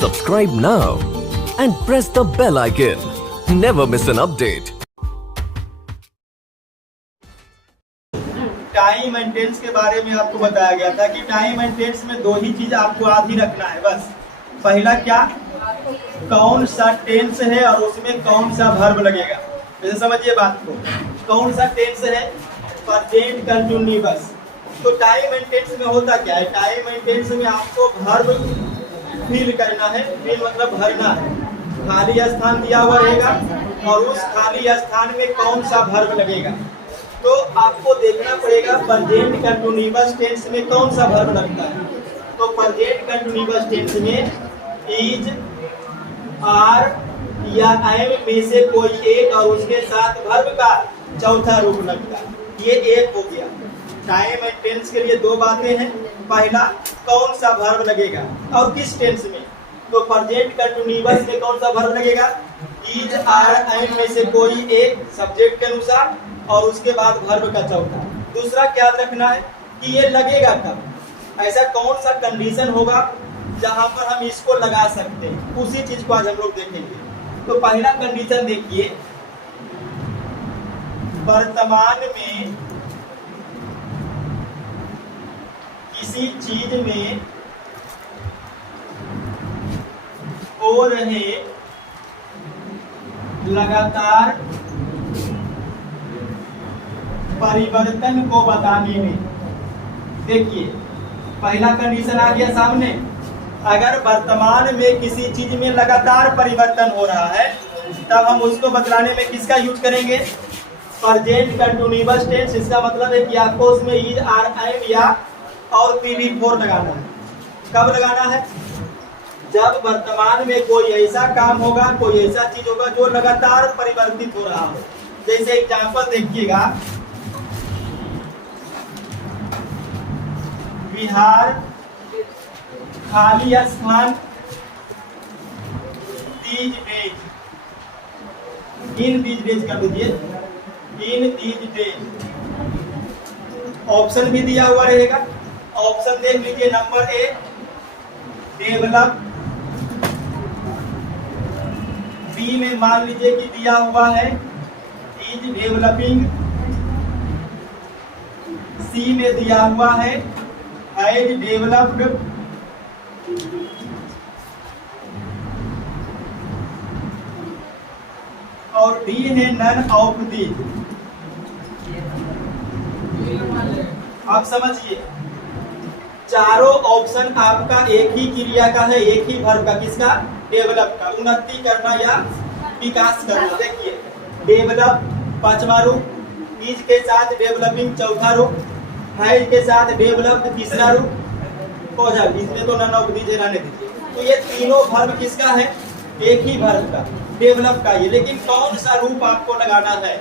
Subscribe now and press the bell icon. Never miss an update. Time and tense के बारे में आपको बताया गया था कि टाइम एंड टेंस में दो ही चीज आपको याद ही रखना है बस। पहला क्या, कौन सा टेंस है और उसमें कौन सा वर्ब लगेगा। जैसे समझिए बात को, कौन सा टेंस है, प्रेजेंट कंटिन्यूअस। तो टाइम एंड टेंस में होता क्या है, टाइम एंड टेंस में आपको वर्ब फिल करना है। फिल मतलब भरना है, खाली स्थान दिया हुआ रहेगा और उस खाली स्थान में कौन सा वर्ब लगेगा। तो आपको देखना पड़ेगा प्रेजेंट कंटिन्यूअस टेंस में कौन सा वर्ब लगता है। तो प्रेजेंट कंटिन्यूअस टेंस में इज, आर या एम में से कोई एक और उसके साथ वर्ब का चौथा रूप लगता है। ये एक हो गया। टाइम एंड टेंस के लिए दो बातें हैं। पहला, कौन सा वर्ब लगेगा और किस टेंस में। तो प्रेजेंट कंटिन्यूअस में कौन सा वर्ब लगेगा, इज, आर, एम में से कोई एक सब्जेक्ट के अनुसार और उसके बाद वर्ब का चौथा। दूसरा क्या रखना है कि ये लगेगा कब, ऐसा कौन सा कंडीशन होगा जहां पर हम इसको लगा सकते हैं। उसी चीज को आज हम लोग देखेंगे। तो पहला कंडीशन देखिए, वर्तमान में किसी चीज में हो रहे लगातार परिवर्तन को बताने में। देखिए पहला कंडीशन आ गया सामने। अगर वर्तमान में किसी चीज में लगातार परिवर्तन हो रहा है तब हम उसको बतलाने में किसका यूज करेंगे, प्रेजेंट कंटिन्यूअस टेंस। इसका मतलब है कि आपको उसमें इज, आर, एम या और PV4 लगाना है। कब लगाना है, जब वर्तमान में कोई ऐसा काम होगा, कोई ऐसा चीज होगा जो लगातार परिवर्तित हो रहा हो। जैसे एग्जांपल देखिएगा, बिहार खाली स्थान these days, in these days कर दीजिए, इन दीज डेज। ऑप्शन भी दिया हुआ रहेगा। ऑप्शन देख लीजिए, नंबर ए डेवलप, बी में मान लीजिए कि दिया हुआ है इज डेवलपिंग, सी में दिया हुआ है हैज डेवलप्ड, और डी है नन ऑफ दीज। आप समझिए, चारों ऑप्शन आपका एक ही क्रिया का है, एक ही वर्ब का। किसका, डेवलप का, उन्नति करना या विकास करना। देखिए डेवलप पांचवा रूप, इज के साथ डेवलपिंग चौथा रूप, हैज के साथ डेवलप्ड तीसरा रूप हो जाए। इसमें तो नन ऑफ दीज रहने दीजिए। तो ये तीनों वर्ब किसका है, एक ही वर्ब का, डेवलप का ये। लेकिन कौन सा रूप आपको लगाना है,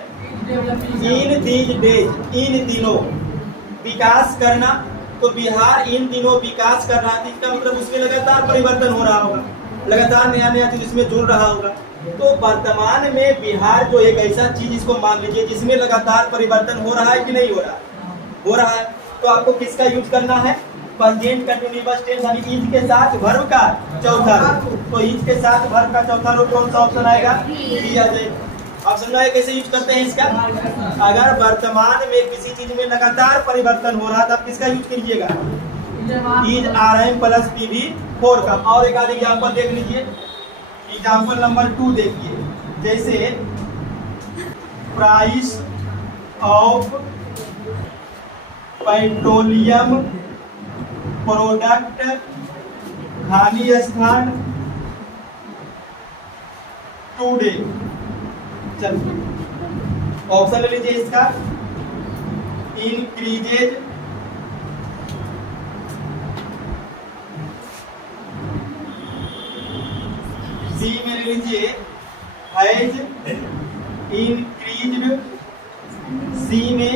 इन दीज डेज, इन दिनों। विकास करना, तो बिहार इन दिनों विकास कर रहा है। इसका मतलब उसमें लगातार परिवर्तन हो रहा होगा, लगातार नया नया चीज इसमें जुड़ रहा होगा। तो वर्तमान में बिहार जो एक ऐसा चीज, इसको मान लीजिए जिसमें लगातार परिवर्तन हो रहा है कि नहीं हो रहा, हो रहा है। तो आपको किसका यूज करना है, प्रेजेंट कंटिन्यूअस टेंस यानी इज के साथ वर्ब का चौथा रूप। तो इज के साथ वर्ब का चौथा रूप कौन सा ऑप्शन आएगा, आप समझाए कैसे यूज करते हैं इसका। अगर वर्तमान में किसी चीज में लगातार परिवर्तन हो रहा है तब किसका यूज कीजिएगा, is, are, am plus PV4 का। और एक आध एग्जाम्पल देख लीजिए। एग्जाम्पल नंबर 2 देखिए, जैसे प्राइस ऑफ पेट्रोलियम प्रोडक्ट, खाली स्थान टुडे। चलिए ऑप्शन ले लीजिए इसका, इंक्रीजेज, सी में ले लीजिए हैज इंक्रीज्ड, सी में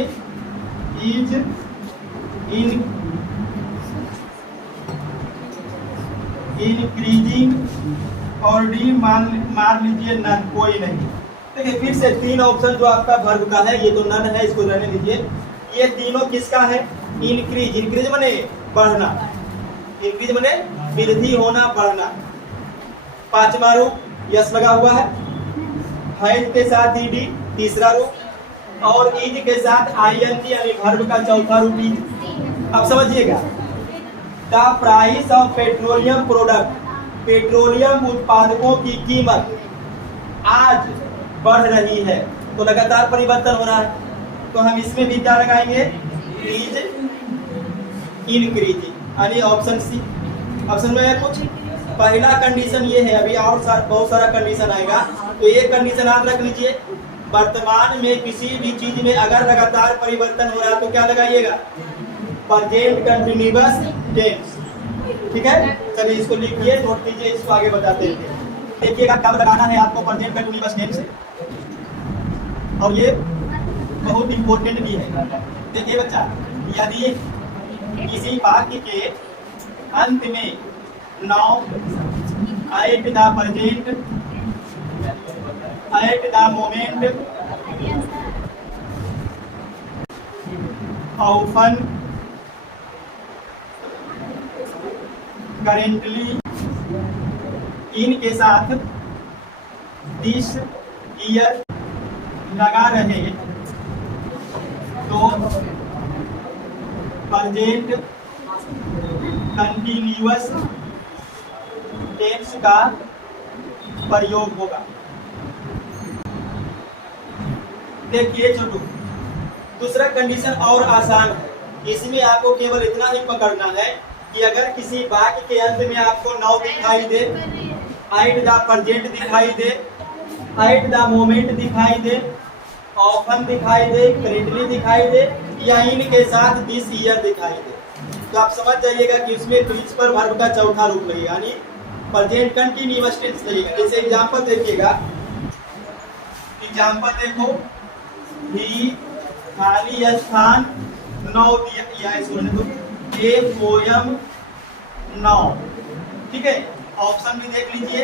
इज इंक्रीजिंग, और डी मान लीजिए नन, कोई नहीं। देखिए फिर से तीन ऑप्शन जो आपका वर्ब का है, ये तो नन है, इसको रहने दीजिए। ये तीनों किसका है, इंक्रीज। इंक्रीज माने बढ़ना, इंक्रीज माने वृद्धि होना, बढ़ना। पांचवा रूप यस लगा हुआ है, हैज के साथ ईडी तीसरा रूप, और इज के साथ आईएनजी यानी वर्ब का चौथा रूप इज। अब समझिएगा, the price of petroleum product, petroleum उत्पादकों की कीमत आज बढ़ रही है, तो लगातार परिवर्तन हो रहा है, तो हम इसमें भी क्या लगाएंगे, इज इंक्रीजिंग यानी ऑप्शन सी। ऑप्शन में है कुछ, पहला कंडीशन ये है, अभी और बहुत सारा कंडीशन आएगा, तो एक कंडीशन याद रख लीजिए, वर्तमान में किसी भी चीज में अगर लगातार परिवर्तन हो रहा है तो क्या लगाइएगा, प्रेजेंट कंटिन्यूअस टेंस। ठीक है, चलिए इसको लिखिए, नोट कीजिए, इसको आगे बताते हैं। देखिएगा कब लगाना है आपको प्रेजेंट कंटिन्यूअस टेंस, और ये बहुत इंपॉर्टेंट भी है। देखिए बच्चा, यदि किसी वाक्य के अंत में now at the present, at the moment, often, currently, इन के साथ दिस, ईयर लगा रहे तो प्रेजेंट कंटिन्यूअस टेंस का प्रयोग होगा। देखिए छोटू, दूसरा कंडीशन और आसान है, इसमें आपको केवल इतना ही पकड़ना है कि अगर किसी वाक्य के अंत में आपको नाउ दिखाई दे, एट द प्रेजेंट दिखाई दे, एट द मोमेंट दिखाई दे, ऑफन दिखाई दे, करेंटली दिखाई दे, या इनके साथ दिस ईयर दिखाई दे, तो आप समझ जाइएगा कि उसमें प्रिंसिपल वर्ब का चौथा रूप लगेगा, यानी प्रेजेंट कंटिन्यूअस टेंस लगेगा। जैसे एग्जांपल देखिएगा, एग्जांपल देखो, ही खाली स्थान नौ दिया, ए पोयम नौ। ठीक है, ऑप्शन भी देख लीजिए,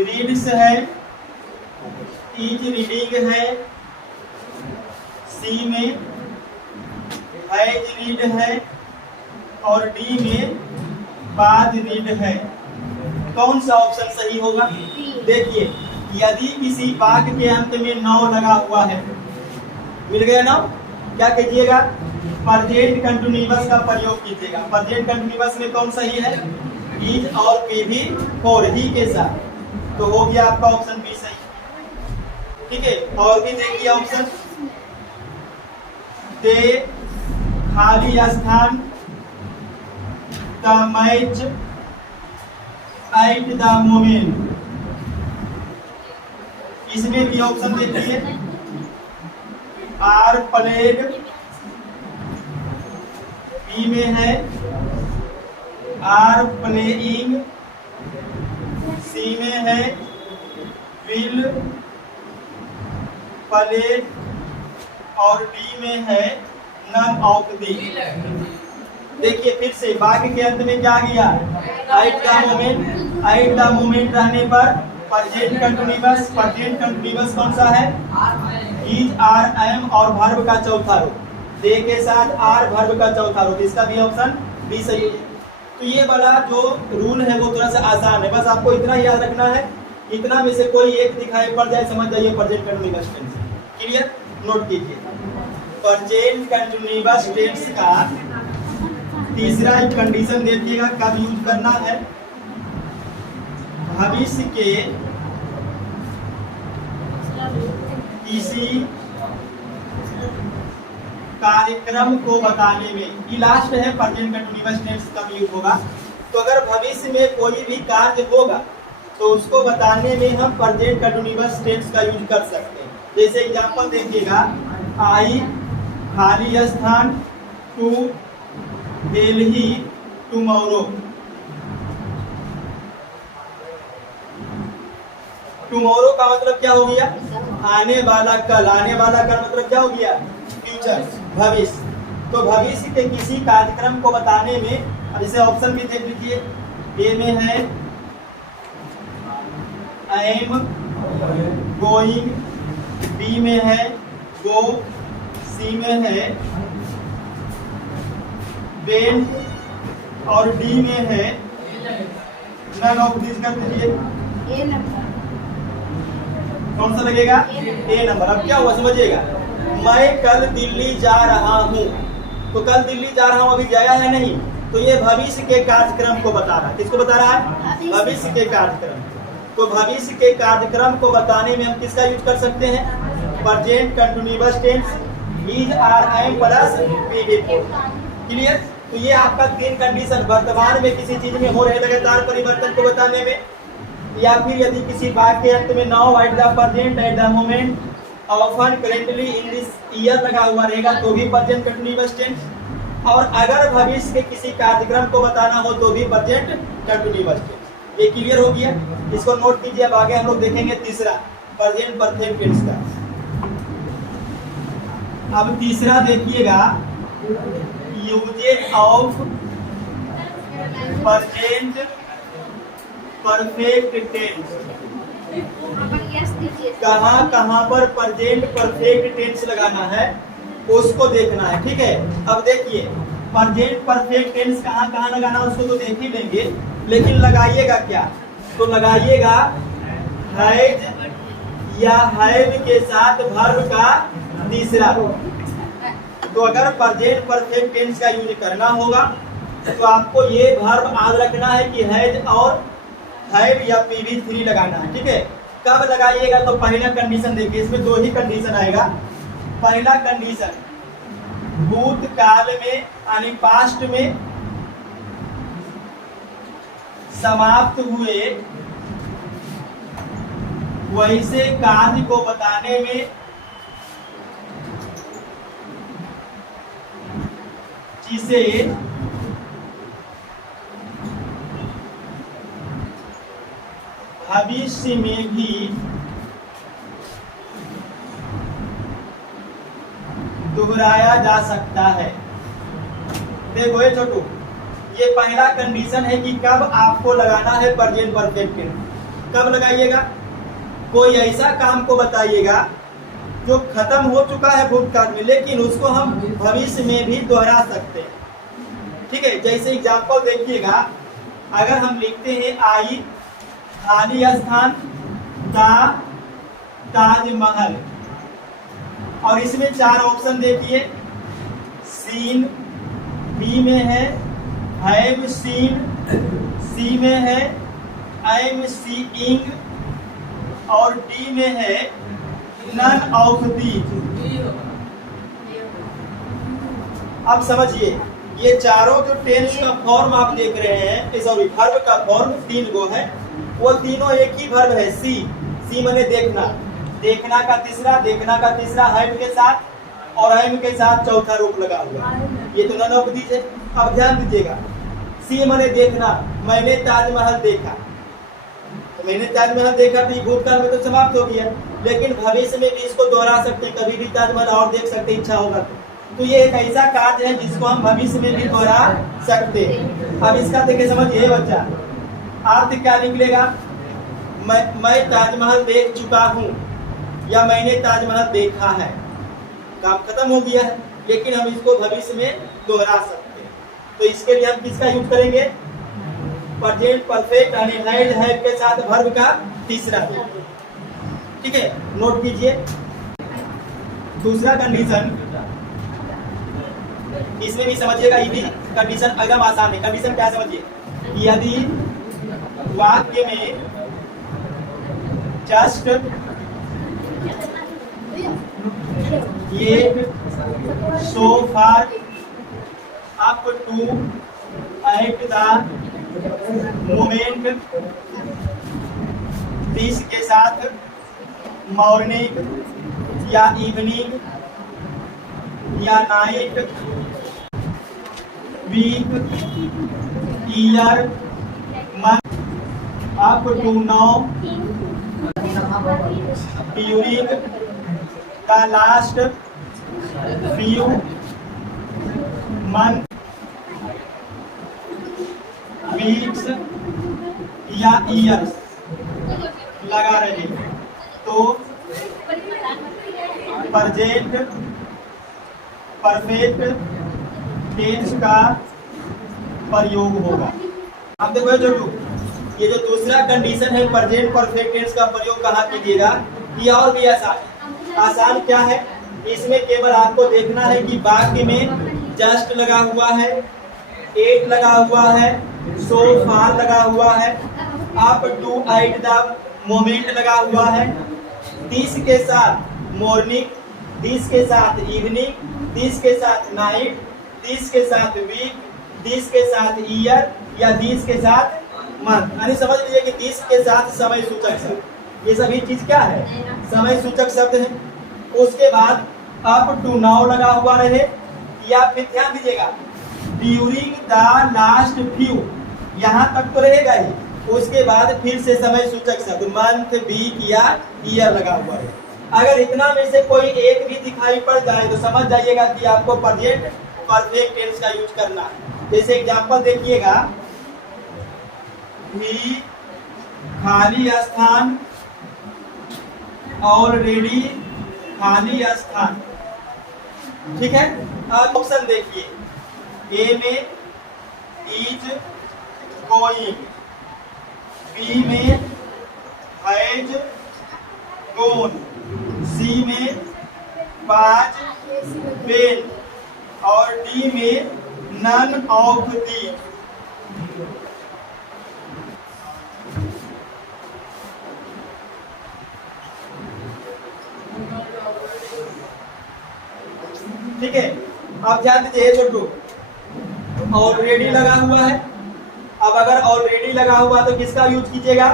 रीड्स है, इज रीडिंग है, सी में हैज रीड है, और डी में बाद रीड है। कौन सा ऑप्शन सही होगा? देखिए, यदि किसी वाक्य के अंत में नाउ लगा हुआ है, मिल गया नाउ, क्या कीजिएगा, प्रेजेंट कंटिन्यूअस का प्रयोग कीजिएगा। प्रेजेंट कंटिन्यूअस में कौन सही है, इज और पी भी और ही के साथ, तो हो गया आपका ऑप्शन बी सही। ठीक है, और भी देखिए ऑप्शन, दे खाली स्थान, the match, eight the moment, इसमें भी ऑप्शन देखिए, आर प्लेड, बी में है आर प्लेइंग, सी में है विल प्लेड, और डी में है नन ऑफ दी। देखिए फिर से वाक्य के अंत में क्या गया, eight the moment, eight the moment रहने पर प्रेजेंट कंटिन्यूअस, प्रेजेंट कंटिन्यूअस कौन सा है, इज, आर, एम, और वर्ब का चौथा रूप, दे के साथ आर वर्ब का चौथा रूप, इसका भी ऑप्शन बी सही है। तो ये वाला जो रूल है वो थोड़ा सा आसान है, बस आपको इतना याद रखना है, इतना में से कोई एक दिखाई पड़ जाए समझ जाइए present continuous tense. Clear, note कीजिए, प्रेजेंट कंटिन्यूअस टेंस का तीसरा कंडीशन देखिएगा कब यूज करना है, भविष्य के किसी कार्यक्रम को बताने में, ये लास्ट है प्रेजेंट कंटिन्यूअस टेंस कब यूज होगा, तो अगर भविष्य में कोई भी कार्य होगा तो उसको बताने में हम प्रेजेंट कंटिन्यूअस टेंस का यूज कर सकते हैं। जैसे एग्जांपल देखिएगा, आई खाली स्थान टू दिल्ली टुमारो, टुमारो का मतलब क्या हो गया, आने वाला कल, आने वाला कल मतलब क्या हो गया, फ्यूचर, भविष्य। तो भविष्य के किसी कार्यक्रम को बताने में, जैसे ऑप्शन भी देख लीजिए, ए में है एम गोइंग, बी में है गो, सी में है वेंट, और डी में है नन ऑफ दिस कर दीजिए। ए नंबर कौन सा लगेगा? ए नंबर। अब क्या हुआ समझिएगा, मैं कल दिल्ली जा रहा हूँ, तो कल दिल्ली जा रहा हूँ अभी गया है नहीं, तो ये भविष्य के कार्यक्रम को बता रहा है। किसको बता रहा है? भविष्य के कार्यक्रम। तो भविष्य के कार्यक्रम को बताने में हम किसका यूज कर सकते हैं? Present continuous tense, is, are, am plus PD. Clear? तो ये आपका तीन कंडीशन वर्तमान में किसी चीज में हो रहे लगातार परिवर्तन को बताने में, या फिर यदि किसी वाक्य के अंत में now, at the present, at the moment, often, currently, in this year लगा हुआ रहेगा तो भी प्रेजेंट कंटिन्यूअस टेंस, और अगर भविष्य के किसी कार्यक्रम को बताना हो तो भी प्रेजेंट कंटिन्यूअस टेंस। ये क्लियर हो गया? इसको नोट कीजिए। अब आगे हम लोग देखेंगे तीसरा, प्रेजेंट परफेक्ट टेंस का। अब तीसरा देखिएगा, uses of present perfect tense. Yes दीजिए। कहाँ कहाँ पर प्रेजेंट परफेक्ट टेंस लगाना है उसको देखना है। ठीक है, अब देखिए प्रेजेंट परफेक्ट टेंस कहाँ कहाँ लगाना है उसको तो देख ही लेंगे, लेकिन लगाइएगा क्या? तो लगाइएगा हैज या हैव के साथ वर्ब का तीसरा। तो अगर प्रेजेंट परफेक्ट टेंस का यूज करना होगा तो आपको ये वर्ब याद रखना है कि हैज और हैव या PV3 लगाना है। ठीक है, कब लगाइएगा? तो पहला कंडीशन देखिए, इसमें दो ही कंडीशन आएगा। पहला कंडीशन, भूतकाल में यानी पास्ट में समाप्त हुए वैसे कार्य को बताने में जिसे भविष्य में भी दोहराया जा सकता है। देखो ये छोटू, ये पहला कंडीशन है कि कब आपको लगाना है प्रेजेंट परफेक्ट टेंस। कब लगाइएगा? कोई ऐसा काम को बताइएगा जो खत्म हो चुका है भूतकाल में, लेकिन उसको हम भविष्य में भी दोहरा सकते हैं। ठीक है, जैसे एग्जांपल देखिएगा, अगर हम लिखते हैं आई खाली स्थान दा ताजमहल, और इसमें चार ऑप्शन देखिए, सीन बी में है, हैव सीन सी में है, एम सीइंग, और डी में है नन ऑफ दीज। अब समझिए, ये चारों जो टेंस का फॉर्म आप देख रहे हैं, सॉरी वर्ब का फॉर्म तीन गो है, वो तीनों एक ही वर्ब है। सी माने देखना, देखना का तीसरा, देखना का तीसरा हैव के साथ, और एम के साथ चौथा रूप लगा हुआ। ये तो नन ऑफ दीज है। अब ध्यान दीजिएगा, सी माने देखना, मैंने ताजमहल देखा, तो मैंने ताजमहल देखा तो ये भूतकाल में तो समाप्त हो गया, लेकिन भविष्य में भी इसको दोहरा सकते हैं, कभी भी ताजमहल और देख सकते हैं, इच्छा होगा तो ये एक ऐसा कार्य है जिसको हम भविष्य में भी दोहरा सकते हैं। अब इसका देखिए, समझिए बच्चा, अर्थ क्या निकलेगा? मैं ताजमहल देख चुका हूँ या मैंने ताजमहल देखा है। काम खत्म हो गया है, लेकिन हम इसको भविष्य में दोहरा सकते हैं। तो इसके लिए हम किसका यूज करेंगे? प्रेजेंट परफेक्ट यानी हैड हैव के साथ वर्ब का तीसरा। ठीक है, नोट कीजिए। दूसरा कंडीशन, इसमें भी समझिएगा, ये भी कंडीशन एकदम आसान है। कंडीशन क्या समझिए, यदि वाक्य में जस्ट ये so far up to at the moment this के साथ मॉर्निंग या इवनिंग या night, week, year, month, up to now, during the last few months, weeks या ईयर्स लगा रहे तो प्रेजेंट परफेक्ट टेंस का प्रयोग होगा। अब देखो जो ये जो दूसरा कंडीशन है प्रेजेंट परफेक्ट टेंस का प्रयोग कहाँ कीजिएगा, ये और भी आसान है। आसान क्या है, इसमें केवल आपको देखना है कि वाक्य में जस्ट लगा हुआ है, एट लगा हुआ है, सो फार लगा हुआ है, up to at the moment लगा हुआ है, दिस के साथ मॉर्निंग, दिस के साथ इवनिंग, दिस के साथ नाइट, दिस के साथ वीक, दिस के साथ ईयर या दिस के साथ मंथ। यानी समझ लीजिए कि दिस के साथ समय सूचक शब्द, ये सभी चीज क्या है, समय सूचक शब्द है। उसके बाद अप टू नाउ लगा हुआ रहे, या फिर ध्यान दीजिएगा ड्यूरिंग द लास्ट फ्यू, यहाँ तक तो रहेगा ही। उसके बाद फिर से समय सूचक शब्द मंथ, वीक या ईयर लगा हुआ है। अगर इतना में से कोई एक भी दिखाई पड़ जाए तो समझ जाइएगा कि आपको प्रेजेंट परफेक्ट टेंस का यूज करना है। जैसे एग्जांपल देखिएगा, भी खाली स्थान, ऑलरेडी खाली स्थान, ठीक है। अब ऑप्शन देखिए, ए में इज गोइंग, बी में हैज गॉन, सी में वाज बीन और डी में नन ऑफ दी। ठीक है, आप ध्यान दीजिए छोटू, ऑलरेडी लगा हुआ है। अब अगर ऑलरेडी लगा हुआ तो किसका यूज कीजिएगा,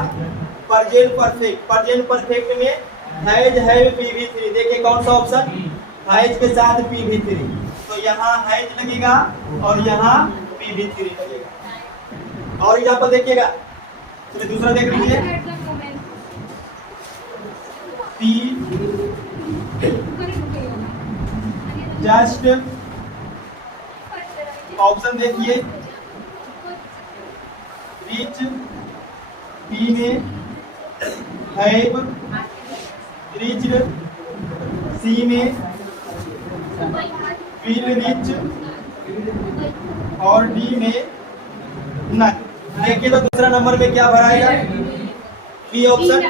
प्रेजेंट परफेक्ट। प्रेजेंट परफेक्ट में हैज है PV3, देखिए कौन सा ऑप्शन, हैज के साथ PV3, तो यहाँ हैज लगेगा और यहाँ PV3 लगेगा। और यहाँ पर देखिएगा, चलिए दूसरा देख लीजिए, जस्ट, ऑप्शन देखिए, रिच, बी में हैव रिच्ड, सी में विल रिच और डी में नन। देखिए तो दूसरा नंबर में क्या भराएगा, बी ऑप्शन।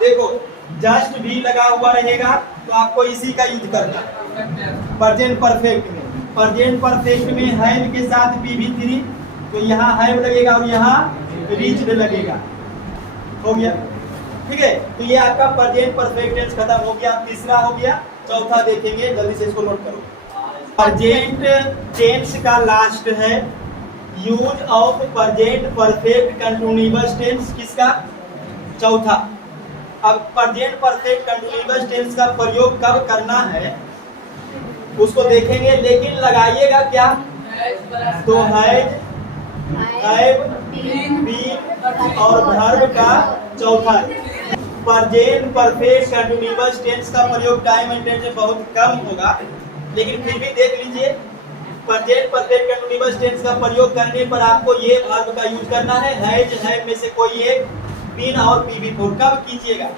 देखो जस्ट भी लगा हुआ रहेगा तो आपको इसी का यूज करना है प्रेजेंट परफेक्ट में। प्रेजेंट परफेक्ट में हैव के साथ PV3, तो यहाँ हैव लगेगा और यहाँ रिच्ड लगेगा। हो गया, ठीक है। तो ये आपका प्रेजेंट परफेक्ट टेंस खत्म हो गया। तीसरा हो गया, चौथा देखेंगे, जल्दी से इसको नोट करो। प्रेजेंट टेंस का लास्ट है use of present perfect continuous tense, किसका, चौथा। अब प्रेजेंट परफेक्ट कंटिन्यूअस टेंस का प्रयोग कब करना है उसको देखेंगे, लेकिन लगाइएगा क्या, तो हैज, हैव, बीन और वर्ब का चौथा। प्रेजेंट परफेक्ट कंटिन्यूअस टेंस का प्रयोग टाइम एंड टेंस में बहुत कम होगा, लेकिन फिर भी देख लीजिए प्रेजेंट परफेक्ट कंटिन्यूअस टेंस का प्रयोग करने पर आपको ये वर्ब का यूज करना है, हैज, हैव में से कोई एक, बीन और PV4। कब कीजिएगा,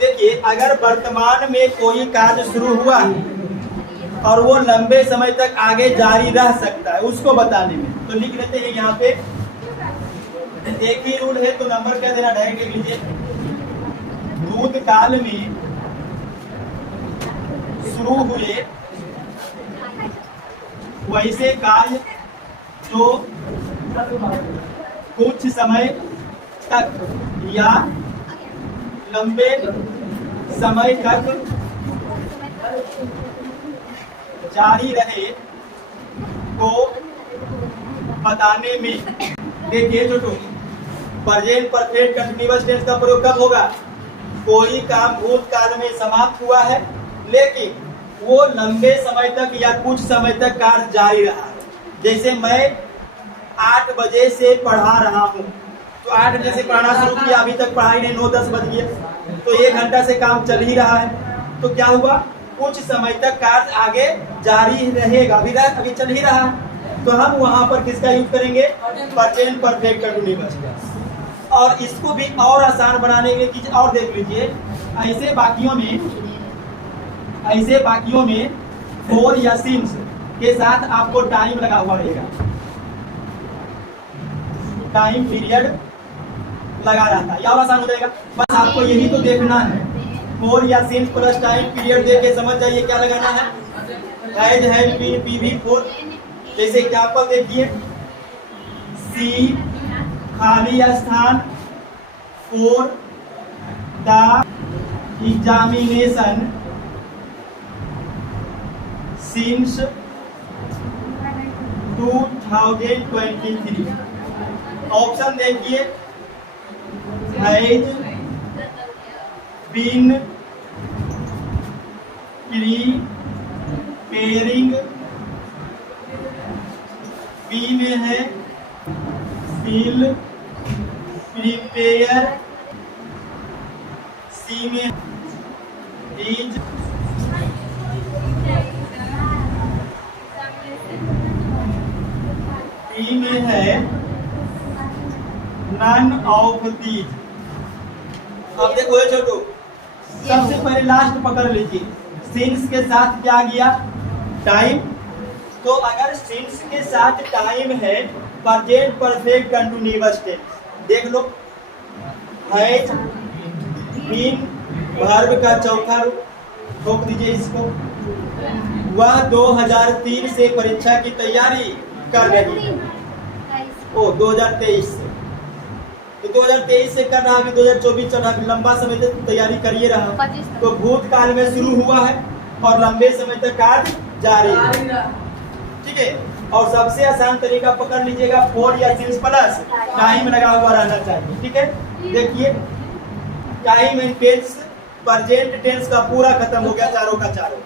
देखिए अगर वर्तमान में कोई कार्य शुरू हुआ है और वो लंबे समय तक आगे जारी रह सकता है उसको बताने में, तो लिख लेते हैं यहाँ पे, एक ही रूल है तो नंबर क्या देना, डायरेक्ट लिख लीजिए। भूतकाल में शुरू हुए वैसे कार्य जो कुछ समय तक या लंबे समय तक जारी रहे को बताने में। देखिए छोटू, प्रेजेंट परफेक्ट कंटिन्यूअस टेंस का प्रयोग कब होगा, कोई काम भूतकाल में समाप्त हुआ है लेकिन वो लंबे समय तक या कुछ समय तक कार्य जारी रहा है। जैसे मैं 8 बजे से पढ़ा रहा हूँ, तो 8 बजे से पढ़ाना शुरू किया, अभी तक पढ़ाई नहीं, 9-10 बज गया, तो 1 घंटा से काम चल ही रहा है। तो क्या हुआ, कुछ समय तक कार्य आगे जारी रहेगा, अभी चल ही रहा है, तो हम वहां पर किसका यूज करेंगे, प्रेजेंट परफेक्ट कंटिन्यूअस टेंस। और इसको भी और आसान बनाने के लिए और देख लीजिए, ऐसे बाकियों में फॉर या सिंस के साथ आपको टाइम लगा हुआ रहेगा, टाइम पीरियड लगा रहा था, या आसान हो जाएगा। बस आपको यही तो देखना है, फोर या सिंस प्लस टाइम पीरियड दे के समझ जाइए क्या लगाना है। Has been PV four. जैसे एग्जाम्पल देखिए, सी खाली स्थान for the examination since 2023। Option देखिए, हैज बीन प्रीपेयरिंग, बी में है विल प्रिपेयर, सी में इज, डी में है नन ऑफ दीज। अब देखो ये छोटू, सबसे पहले लास्ट पकड़ लीजिए, सिंस के साथ क्या गया, टाइम। तो अगर सिंस के साथ टाइम है, प्रेजेंट परफेक्ट कंटीन्यूअस टेंस, देख लो, हैज बीन वर्ब का चौथा रूप, ठोक दीजिए इसको। वह 2003 से परीक्षा की तैयारी कर रही है। ओ 2023 से, तो 2023 से कर रहा है, अभी 2024 चल रहा है, लंबा समय तक तैयारी करिए रहा। तो भूतकाल में शुरू हुआ है और लंबे समय तक कार्य जारी है, ठीक है। और सबसे आसान तरीका पकड़ लीजिएगा, फोर या सिंस प्लस टाइम लगा हुआ रहना चाहिए, ठीक है। देखिए, time and tense, present tense का पूरा खत्म हो गया, चारों का चारों।